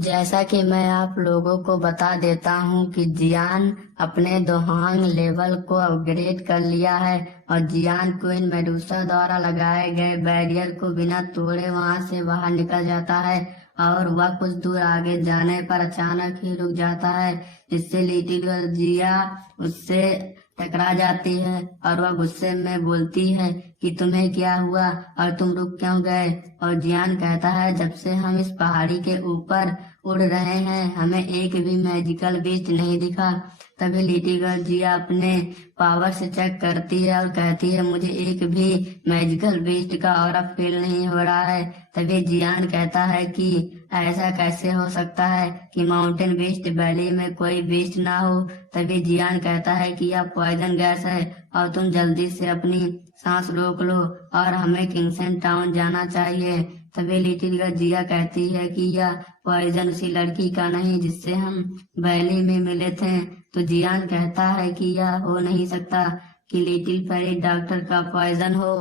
जैसा कि मैं आप लोगों को बता देता हूं कि जियान अपने दोहांग लेवल को अपग्रेड कर लिया है और जियान क्वीन मेडुसा द्वारा लगाए गए बैरियर को बिना तोड़े वहां से बाहर निकल जाता है। और वह कुछ दूर आगे जाने पर अचानक ही रुक जाता है, जिससे लिटिल जिया उससे टकरा जाती है और वह गुस्से में बोलती है कि तुम्हें क्या हुआ और तुम रुक क्यों गए। और जियान कहता है, जब से हम इस पहाड़ी के ऊपर उड़ रहे हैं हमें एक भी मैजिकल बीस्ट नहीं दिखा। तभी लिटी गर्ल जिया अपने पावर से चेक करती है और कहती है, मुझे एक भी मैजिकल बीस्ट का ऑरा फील नहीं हो रहा है। तभी जियान कहता है कि ऐसा कैसे हो सकता है कि माउंटेन बीस्ट वैली में कोई बीस्ट ना हो। तभी जियान कहता है कि यह पॉइजन गैस है और तुम जल्दी से अपनी सांस रोक लो और हमें किंगसन टाउन जाना चाहिए। तभी लिटिल गर्ल जिया कहती है कि यह पॉइजन उसी लड़की का नहीं जिससे हम वैली में मिले थे। तो जियान कहता है कि यह हो नहीं सकता कि लिटिल फेरी डॉक्टर का पॉइजन हो।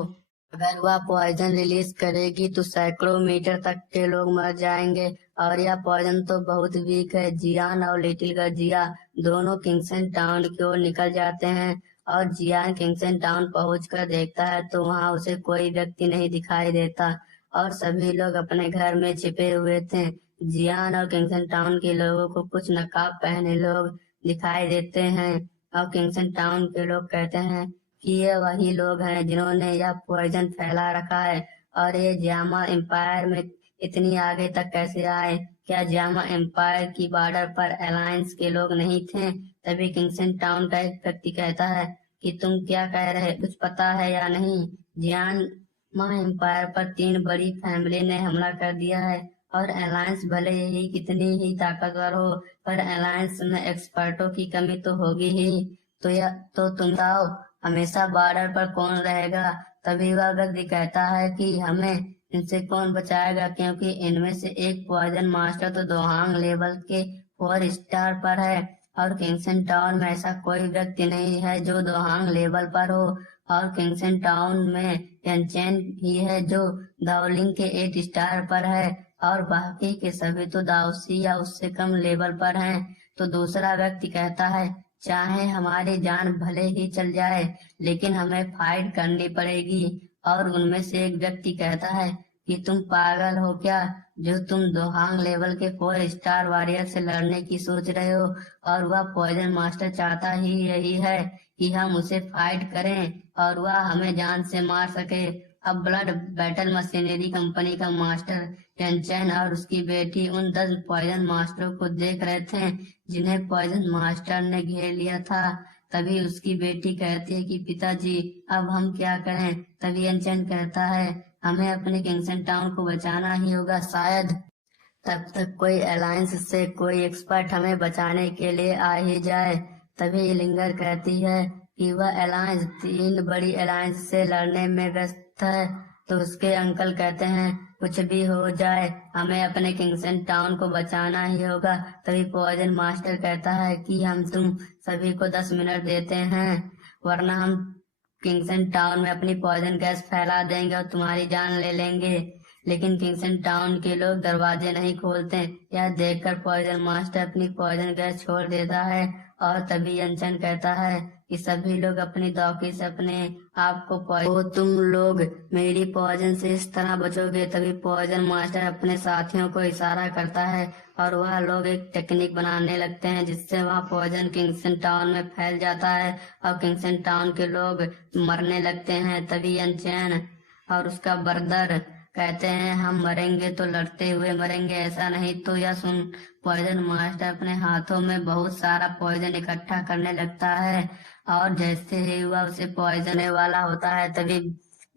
अगर वह पॉइजन रिलीज करेगी तो सैकड़ों मीटर तक के लोग मर जाएंगे और यह पॉइजन तो बहुत वीक है। जियान और लिटिल गर्ल जिया दोनों किंगसन टाउन की ओर निकल जाते हैं और जियान किंगसन टाउन पहुंचकर देखता है तो वहां उसे कोई व्यक्ति नहीं दिखाई देता और सभी लोग अपने घर में छिपे हुए थे। जियान और किंगसन टाउन के लोगों को कुछ नकाब पहने लोग दिखाई देते हैं और किंगसन टाउन के लोग कहते हैं कि ये वही लोग हैं जिन्होंने यह पॉइजन फैला रखा है और ये जामा एम्पायर में इतनी आगे तक कैसे आए। क्या जामा एम्पायर की बॉर्डर पर अलायंस के लोग नहीं थे। तभी किंगसन टाउन का एक व्यक्ति कहता है कि तुम क्या कह रहे, कुछ पता है या नहीं। जियान माँ एम्पायर पर 3 बड़ी फैमिली ने हमला कर दिया है और अलायंस भले ही कितनी ही ताकतवर हो पर अलायंस में एक्सपर्टों की कमी तो होगी ही। तो तुम बताओ, हमेशा बॉर्डर पर कौन रहेगा। तभी वह व्यक्ति कहता है कि हमें इनसे कौन बचाएगा, क्योंकि इनमें से एक पॉइजन मास्टर तो दोहांग लेवल के 4 स्टार पर है और किंगसन टाउन में ऐसा कोई व्यक्ति नहीं है जो दोहांग लेवल पर हो। और किंगसन टाउन में यनचेन ही है जो दावलिंग के 8 स्टार पर है और बाकी के सभी तो दाउसी या उससे कम लेवल पर हैं। तो दूसरा व्यक्ति कहता है, चाहे हमारी जान भले ही चल जाए लेकिन हमें फाइट करनी पड़ेगी। और उनमें से एक व्यक्ति कहता है कि तुम पागल हो क्या, जो तुम दोहांग लेवल के 4 स्टार वॉरियर से लड़ने की सोच रहे हो। और वह पॉइजन मास्टर चाहता ही यही है कि हम उसे फाइट करें और वह हमें जान से मार सके। अब ब्लड बैटल मशीनरी कंपनी का मास्टर यनचेन और उसकी बेटी उन 10 पॉइजन मास्टरों को देख रहे थे जिन्हें पॉइजन मास्टर ने घेर लिया था। तभी उसकी बेटी कहती है कि पिताजी अब हम क्या करें। तभी यनचेन कहता है, हमें अपने किंगसन टाउन को बचाना ही होगा, शायद तब तक कोई अलायंस से कोई एक्सपर्ट हमें बचाने के लिए आ ही जाए। तभी लिंगर कहती है कि वह अलायंस 3 बड़ी अलायंस से लड़ने में व्यस्त है। तो उसके अंकल कहते हैं, कुछ भी हो जाए हमें अपने किंगसन टाउन को बचाना ही होगा। तभी पॉइजन मास्टर कहता है कि हम तुम सभी को 10 मिनट देते हैं वरना हम किंगसन टाउन में अपनी पॉइजन गैस फैला देंगे और तुम्हारी जान ले लेंगे। लेकिन किंगसन टाउन के लोग दरवाजे नहीं खोलते। यह देखकर पॉइजन मास्टर अपनी पॉइजन गैस छोड़ देता है और तभी यंचन कहता है कि सभी लोग अपनी दौकी से अपने आप को तो तुम लोग मेरी पॉइजन से इस तरह बचोगे। तभी पॉइजन मास्टर अपने साथियों को इशारा करता है और वह लोग एक टेक्निक बनाने लगते हैं जिससे वह पॉइजन किंगसन टाउन में फैल जाता है और किंगसन टाउन के लोग मरने लगते हैं। तभी यंचन और उसका ब्रदर कहते हैं, हम मरेंगे तो लड़ते हुए मरेंगे, ऐसा नहीं तो। यह सुन पॉइजन मास्टर अपने हाथों में बहुत सारा पॉइजन इकट्ठा करने लगता है और जैसे ही वह उसे पॉइजन वाला होता है तभी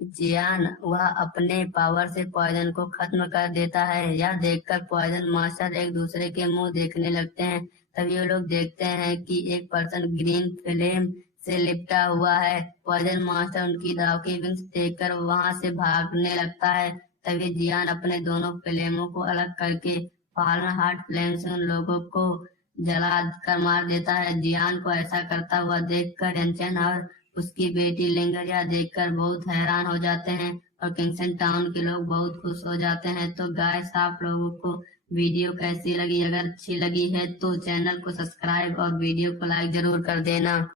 जियान वह अपने पावर से पॉइजन को खत्म कर देता है। यह देखकर पॉइजन मास्टर एक दूसरे के मुंह देखने लगते हैं। तभी वो लोग देखते हैं कि एक पर्सन ग्रीन फ्लेम से लिपटा हुआ है। पॉइजन मास्टर उनकी दाव की विंग्स देखकर वहां से भागने लगता है। तभी जियान अपने दोनों फ्लेमों को अलग करके फॉलन हार्ट फ्लेम से उन लोगों को जला कर मार देता है। जियान को ऐसा करता हुआ देखकर यंचन और उसकी बेटी लिंगरिया देखकर बहुत हैरान हो जाते हैं और किंगसन टाउन के लोग बहुत खुश हो जाते हैं। तो गाय आप लोगों को वीडियो कैसी लगी, अगर अच्छी लगी है तो चैनल को सब्सक्राइब और वीडियो को लाइक जरूर कर देना।